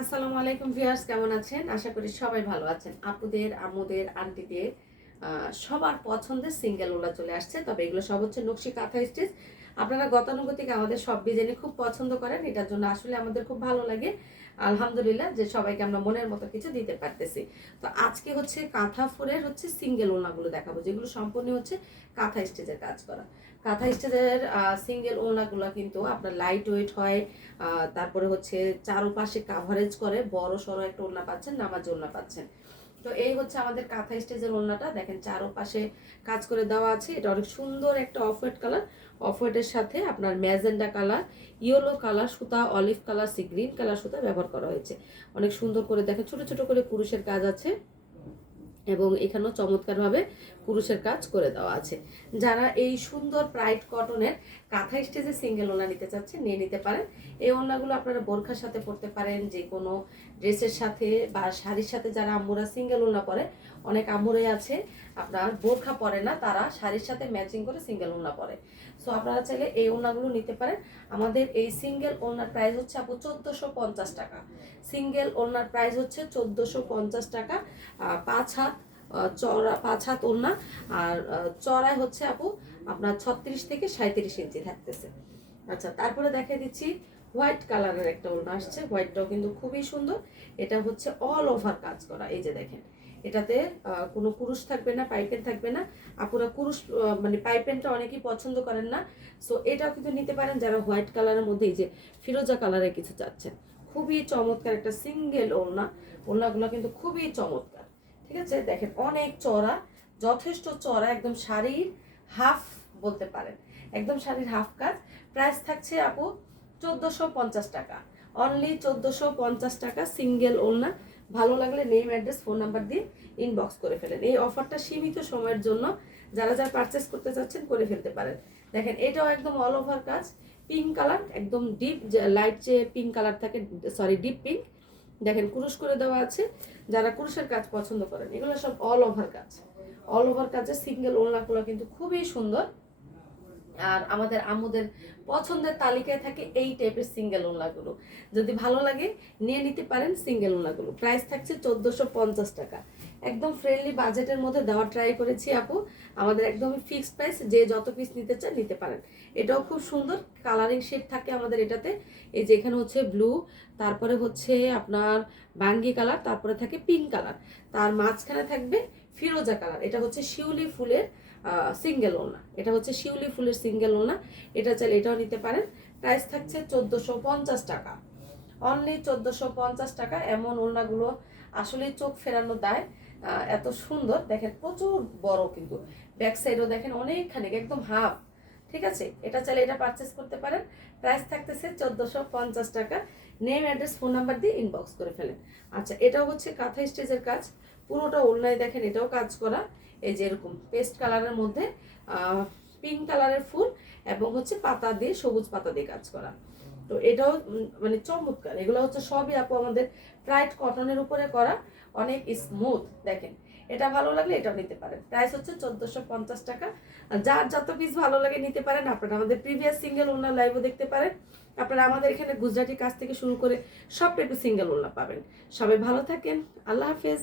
আসসালামু আলাইকুম ভিউয়ার্স, কেমন আছেন? আশা করি সবাই ভালো আছেন। আপুদের আমুদের আন্টিদের সবার পছন্দের সিঙ্গেল ওলা চলে আসছে। তবে এগুলো সব হচ্ছে নকশি কাঁথা স্টিচ আপনারা গতানুগতিক আমাদের সব ডিজাইনে খুব পছন্দ করেন, এটার জন্য আসলে আমাদের খুব ভালো লাগে। আলহামদুলিল্লাহ যে সবাইকে আমরা মনের মতো কিছু দিতে পারতেছি। তো আজকে হচ্ছে কাঁথা ফোরের হচ্ছে সিঙ্গেল ওনাগুলো দেখাবো, যেগুলো সম্পূর্ণ হচ্ছে কাঁথা স্টেজের কাজ করা। কাঁথা স্টেজের সিঙ্গেল ওনাগুলো কিন্তু আপনার লাইট ওয়েট হয় তারপরে হচ্ছে চারোপাশে কাভারেজ করে, বড় সড়ো একটা ওড়না পাচ্ছেন, নামাজ ওড়না পাচ্ছেন। তো এই হচ্ছে আমাদের কাঁথা স্টেজের ওড়নাটা। দেখেন চারোপাশে কাজ করে দেওয়া আছে। এটা অনেক সুন্দর একটা অফ হোয়াইট কালার। অফ হোয়াইটের সাথে আপনার ম্যাজেন্ডা কালার, ইয়েলো কালার সুতা, olive colour, sea green colour সুতা ব্যবহার করা হয়েছে। অনেক সুন্দর করে দেখেন, ছোট ছোট করে কুরুশের কাজ আছে। এবং এখানেও চমৎকারভাবে কুরুশের কাজ করে দেওয়া আছে। যারা এই সুন্দর প্রাইড কটনের কাঁথা স্টেজে সিঙ্গেল ওনা নিতে চাচ্ছেন, নিয়ে নিতে পারেন। এই ওনাগুলো আপনারা বোরখার সাথে পরতে পারেন, যে কোনো ড্রেসের সাথে বা শাড়ির সাথে যারা আম্মুরা সিঙ্গেল ওনা পরে, অনেক আম্মুরাই আছে, আপনার বোরখা পরে না, তারা শাড়ির সাথে ম্যাচিং করে সিঙ্গেল ওনা পরে। সো আপনারা চাইলে এই ওনাগুলো নিতে পারেন। আমাদের এই সিঙ্গেল ওনার প্রাইস হচ্ছে আপু চোদ্দোশো পঞ্চাশ টাকা। সিঙ্গেল ওনার প্রাইস হচ্ছে চোদ্দোশো পঞ্চাশ টাকা। পাঁচ হাত চড়া পাঁচ হাত ওড়না। আর চড়াই হচ্ছে আপু আপনার ছত্রিশ থেকে সাঁত্রিশ ইঞ্চি থাকতেছে। আচ্ছা তারপরে দেখে দিচ্ছি, হোয়াইট কালারের একটা ওড়না আসছে। হোয়াইটটাও কিন্তু খুবই সুন্দর। এটা হচ্ছে অল ওভার কাজ করা। এই যে দেখেন এটাতে কোনো কুরুশ থাকবে না, পাইপেন থাকবে না। আপুরা কুরুশ মানে পাইপেনটা অনেকেই পছন্দ করেন না। সো এটাও কিন্তু নিতে পারেন যারা হোয়াইট কালারের মধ্যে, এই যে ফিরোজা কালারের কিছু চাচ্ছেন। খুবই চমৎকার একটা সিঙ্গেল ওড়না। ওড়নাগুলো কিন্তু খুবই চমৎকার। ঠিক আছে? দেখেন, অনেক চড়া, যথেষ্ট চড়া, একদম শাড়ির হাফ বলতে পারেন। একদম শাড়ির হাফ কাজ। প্রাইস থাকছে আপু চোদ্দোশো পঞ্চাশ টাকা। অনলি চোদ্দোশো পঞ্চাশ টাকা সিঙ্গেল ওড়না। ভালো লাগলে নেম অ্যাড্রেস ফোন নাম্বার দিয়ে ইনবক্স করে ফেলেন। এই অফারটা সীমিত সময়ের জন্য যারা যারা পারচেস করতে চাচ্ছেন করে ফেলতে পারেন। দেখেন, এটাও একদম অল ওভার কাজ। পিঙ্ক কালার একদম ডিপ লাইট যে পিঙ্ক কালার থাকে সরি ডিপ পিঙ্ক দেখেন, কুরুশ করে দেওয়া আছে। যারা কুরুশের কাজ পছন্দ করেন, এগুলো সব অল ওভার কাজ। অল ওভার কাজে সিঙ্গেল ওড়নাগুলো কিন্তু খুবই সুন্দর। আর আমাদের আমুদের পছন্দের তালিকায় থাকে এই টাইপের সিঙ্গেল ওড়নাগুলো। যদি ভালো লাগে, নিয়ে নিতে পারেন সিঙ্গেল ওড়নাগুলো। প্রাইস থাকছে চোদ্দোশো পঞ্চাশ টাকা। একদম ফ্রেন্ডলি বাজেটের মধ্যে দেওয়া ট্রাই করেছি আপু। আমাদের একদমই ফিক্সড প্রাইস যে যত পিস নিতে চান নিতে পারেন। এটাও খুব সুন্দর কালারিং শেড থাকে আমাদের এটাতে। এই যে এখানে হচ্ছে ব্লু তারপরে হচ্ছে আপনার বাঙ্গি কালার তারপরে থাকে পিঙ্ক কালার তার মাঝখানে থাকবে ফিরোজা কালার, এটা হচ্ছে শিউলি ফুলের সিঙ্গেল ওনা এটা হচ্ছে শিউলি ফুলের সিঙ্গেল ওনা এটা চাইলে এটাও নিতে পারেন। প্রাইস থাকছে চোদ্দোশো পঞ্চাশ টাকা। অনলি চোদ্দোশো পঞ্চাশ টাকা। এমন ওড়নাগুলো আসলে চোখ ফেরানো দেয়। এত সুন্দর। দেখেন প্রচুর বড় কিন্তু। ব্যাক সাইডও দেখেন অনেকখানি, একদম হাফ ঠিক আছে? এটা চাইলে এটা পারচেস করতে পারেন। প্রাইস থাকতেছে চোদ্দোশো পঞ্চাশ টাকা। নেম অ্যাড্রেস ফোন নাম্বার দিয়ে ইনবক্স করে ফেলেন। আচ্ছা এটাও হচ্ছে কাঁথা স্টেজের কাজ। পুরোটা অনলাইন দেখেন, এটাও কাজ করা। এই যে এরকম পেস্ট কালারের মধ্যে পিঙ্ক কালারের ফুল এবং হচ্ছে পাতা দিয়ে, সবুজ পাতা দিয়ে কাজ করা। তো এটাও মানে চমৎকার। এগুলো হচ্ছে সবই আপু আমাদের প্রাইড কটনের উপরে করা। অনেক স্মুথ দেখেন। এটা ভালো লাগলে এটাও নিতে পারেন। প্রাইস হচ্ছে চোদ্দোশো পঞ্চাশ টাকা। যার যত পিস ভালো লাগে নিতে পারেন, আপনারা আমাদের প্রিভিয়াস সিঙ্গেল ওনার লাইভও দেখতে পারেন। আপনারা আমাদের এখানে গুজরাটি কাজ থেকে শুরু করে সব টাইপের সিঙ্গেল ওনা পাবেন। সবাই ভালো থাকেন। আল্লাহ হাফেজ।